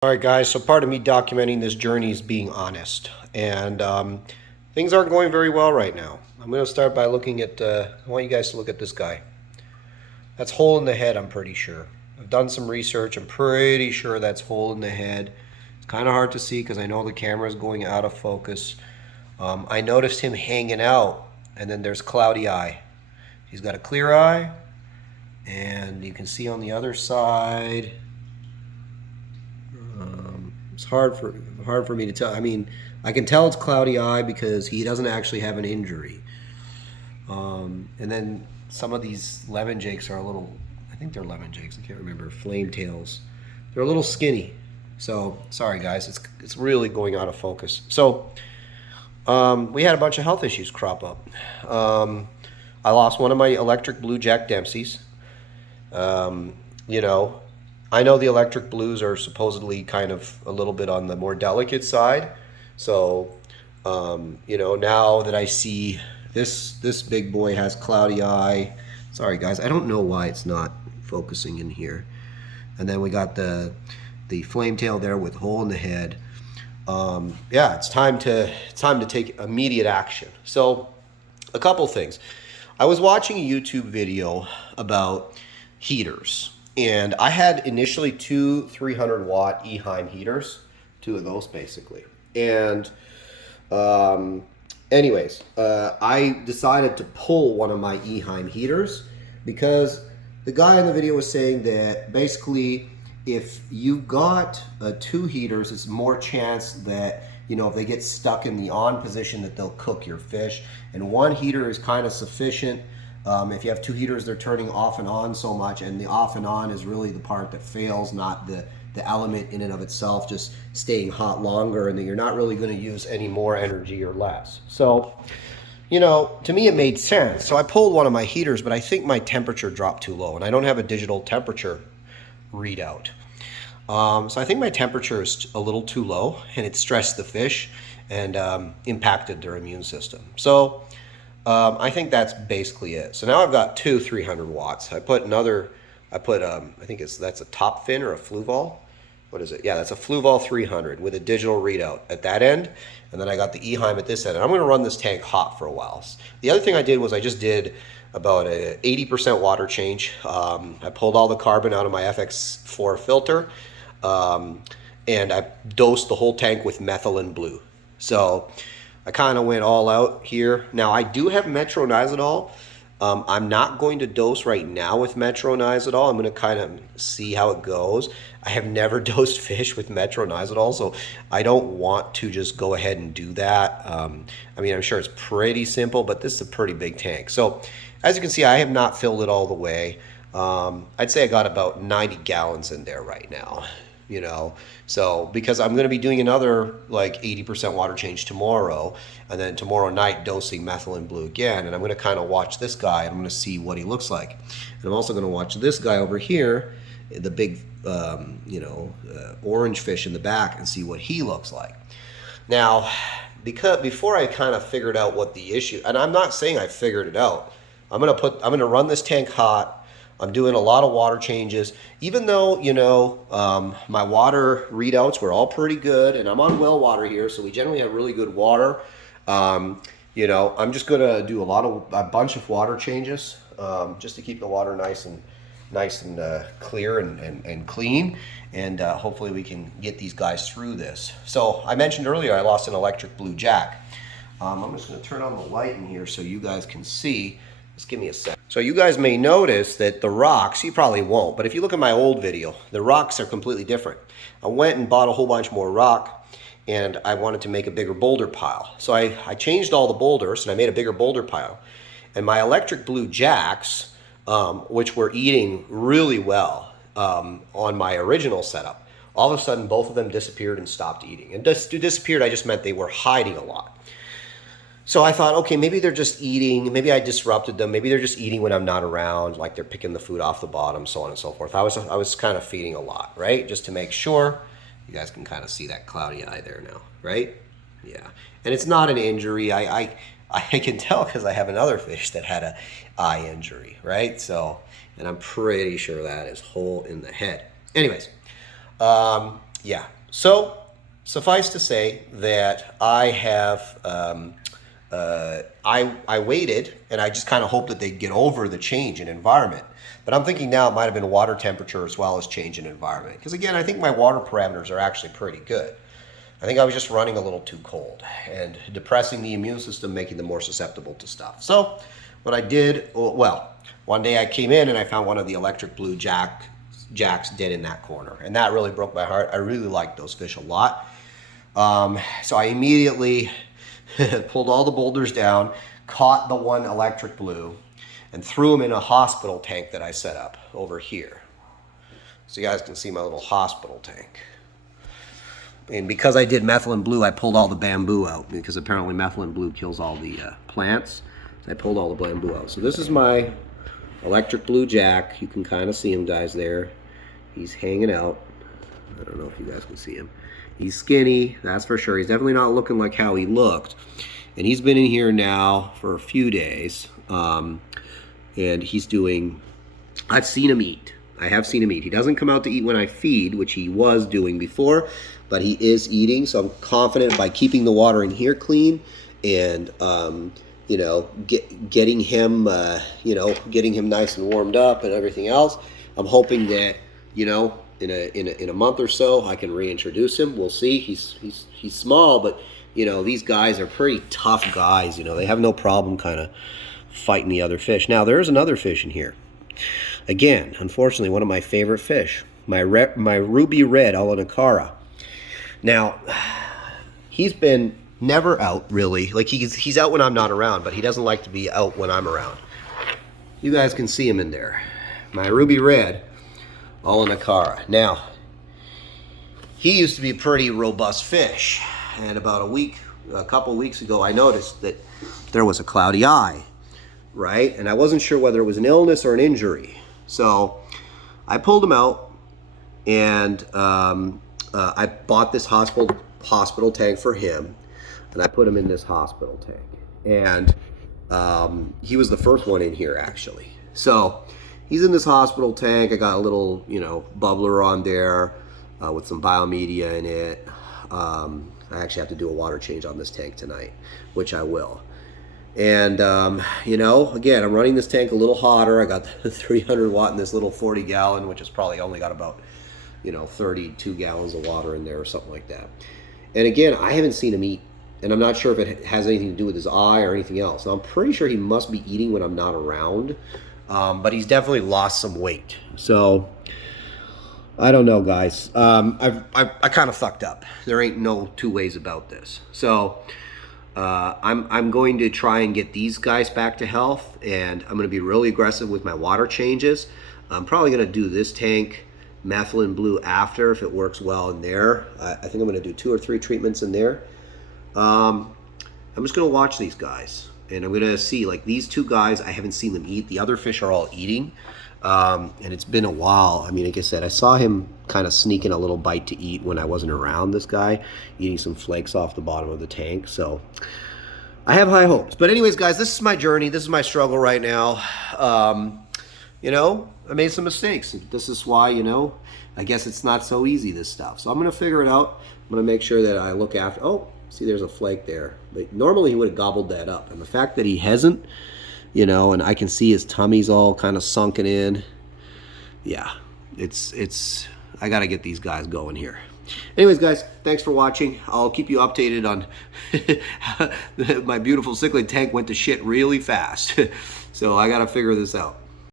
All right, guys, so part of me documenting this journey is being honest. And things aren't going very well right now. I'm going to start by looking at, I want you guys to look at this guy. That's hole in the head, I'm pretty sure. I've done some research. I'm pretty sure that's hole in the head. It's kind of hard to see because I know the camera is going out of focus. I noticed him hanging out, and then there's cloudy eye. He's got a clear eye, and you can see on the other side, it's hard for me to tell. I mean, I can tell it's cloudy eye because he doesn't actually have an injury. And then some of these lemon jakes are a little, I think they're lemon jakes, I can't remember, flame tails. They're a little skinny. So sorry guys, it's really going out of focus. So we had a bunch of health issues crop up. I lost one of my electric blue Jack Dempseys. You know, I know the electric blues are supposedly kind of a little bit on the more delicate side. So, you know, now that I see this big boy has cloudy eye. Sorry guys, I don't know why it's not focusing in here. And then we got the flame tail there with hole in the head. Yeah, it's time to take immediate action. So, a couple things. I was watching a YouTube video about heaters. And I had initially two 300 watt Eheim heaters, two of those basically. And anyways, I decided to pull one of my Eheim heaters because the guy in the video was saying that basically if you've got two heaters, it's more chance that, you know, if they get stuck in the on position that they'll cook your fish. And one heater is kind of sufficient. If you have two heaters, they're turning off and on so much, and the off and on is really the part that fails, not the element in and of itself just staying hot longer, and that you're not really going to use any more energy or less. So, you know, to me it made sense. So I pulled one of my heaters, but I think my temperature dropped too low, and I don't have a digital temperature readout. So I think my temperature is a little too low, and it stressed the fish and impacted their immune system. So I think that's basically it. So now I've got two 300 watts. I put I think that's a top fin or a Fluval. What is it? Yeah, that's a Fluval 300 with a digital readout at that end. And then I got the Eheim at this end. And I'm going to run this tank hot for a while. The other thing I did was I just did about a 80% water change. I pulled all the carbon out of my FX4 filter. And I dosed the whole tank with methylene blue. So I kind of went all out here. Now I do have metronidazole. I'm not going to dose right now with metronidazole. I'm going to kind of see how it goes. I have never dosed fish with metronidazole, so I don't want to just go ahead and do that. I mean, I'm sure it's pretty simple, but this is a pretty big tank. So as you can see, I have not filled it all the way. I'd say I got about 90 gallons in there right now. You know, so because I'm going to be doing another like 80% water change tomorrow, and then tomorrow night dosing methylene blue again, and I'm going to kind of watch this guy and I'm going to see what he looks like. And I'm also going to watch this guy over here, the big orange fish in the back, and see what he looks like. Now, because before I kind of figured out what the issue, and I'm not saying I figured it out, I'm going to run this tank hot. I'm doing a lot of water changes, even though, you know, my water readouts were all pretty good, and I'm on well water here, so we generally have really good water. You know, I'm just going to do a bunch of water changes just to keep the water nice and clear and clean, and hopefully we can get these guys through this. So I mentioned earlier I lost an electric blue Jack. I'm just going to turn on the light in here so you guys can see. Just give me a sec. So you guys may notice that the rocks, you probably won't, but if you look at my old video, the rocks are completely different. I went and bought a whole bunch more rock, and I wanted to make a bigger boulder pile. So I changed all the boulders, and I made a bigger boulder pile. And my electric blue Jacks, which were eating really well on my original setup, all of a sudden both of them disappeared and stopped eating. And disappeared, I just meant they were hiding a lot. So I thought, okay, maybe they're just eating, maybe I disrupted them, maybe they're just eating when I'm not around, like they're picking the food off the bottom, so on and so forth. I was kind of feeding a lot, right? Just to make sure. You guys can kind of see that cloudy eye there now, right? Yeah. And it's not an injury. I can tell because I have another fish that had a eye injury, right? So, and I'm pretty sure that is hole in the head. Anyways, yeah. So suffice to say that I have, I waited and I just kind of hoped that they'd get over the change in environment. But I'm thinking now it might have been water temperature as well as change in environment. Because again, I think my water parameters are actually pretty good. I think I was just running a little too cold and depressing the immune system, making them more susceptible to stuff. So what I did, well, one day I came in and I found one of the electric blue jacks dead in that corner. And that really broke my heart. I really liked those fish a lot. So I immediately pulled all the boulders down, caught the one electric blue, and threw him in a hospital tank that I set up over here. So you guys can see my little hospital tank. And because I did methylene blue, I pulled all the bamboo out, because apparently methylene blue kills all the plants. So I pulled all the bamboo out. So this is my electric blue jack. You can kind of see him, guys, there. He's hanging out. I don't know if you guys can see him. He's skinny, that's for sure. He's definitely not looking like how he looked. And he's been in here now for a few days. And he's doing, I've seen him eat. I have seen him eat. He doesn't come out to eat when I feed, which he was doing before, but he is eating. So I'm confident by keeping the water in here clean and, you know, getting him, you know, getting him nice and warmed up and everything else. I'm hoping that, you know, in a month or so, I can reintroduce him. We'll see. He's small, but you know, these guys are pretty tough guys. You know, they have no problem kind of fighting the other fish. Now there's another fish in here. Again, unfortunately, one of my favorite fish, my ruby red Alanacara. Now, he's been never out really. Like he's out when I'm not around, but he doesn't like to be out when I'm around. You guys can see him in there. My ruby red Alanacara. Now, he used to be a pretty robust fish, and about a couple weeks ago, I noticed that there was a cloudy eye, right? And I wasn't sure whether it was an illness or an injury. So I pulled him out, and I bought this hospital tank for him, and I put him in this hospital tank. And he was the first one in here, actually. So he's in this hospital tank. I got a little, you know, bubbler on there with some biomedia in it. I actually have to do a water change on this tank tonight, which I will. And, you know, again, I'm running this tank a little hotter. I got the 300 watt in this little 40 gallon, which has probably only got about, you know, 32 gallons of water in there or something like that. And again, I haven't seen him eat, and I'm not sure if it has anything to do with his eye or anything else. Now, I'm pretty sure he must be eating when I'm not around, but he's definitely lost some weight. So I don't know, guys. I kind of fucked up. There ain't no two ways about this. So I'm going to try and get these guys back to health, and I'm going to be really aggressive with my water changes. I'm probably going to do this tank methylene blue after, if it works well in there. I think I'm going to do 2 or 3 treatments in there. I'm just going to watch these guys, and I'm going to see, like, these 2 guys, I haven't seen them eat. The other fish are all eating, and it's been a while. I mean, like I said, I saw him kind of sneaking a little bite to eat when I wasn't around, this guy, eating some flakes off the bottom of the tank. So I have high hopes. But anyways, guys, this is my journey. This is my struggle right now. You know, I made some mistakes. This is why, you know, I guess it's not so easy, this stuff. So I'm going to figure it out. I'm going to make sure that I look after. Oh, see, there's a flake there. But normally he would have gobbled that up. And the fact that he hasn't, you know, and I can see his tummy's all kind of sunken in. Yeah, I got to get these guys going here. Anyways, guys, thanks for watching. I'll keep you updated on my beautiful cichlid tank went to shit really fast. So I got to figure this out.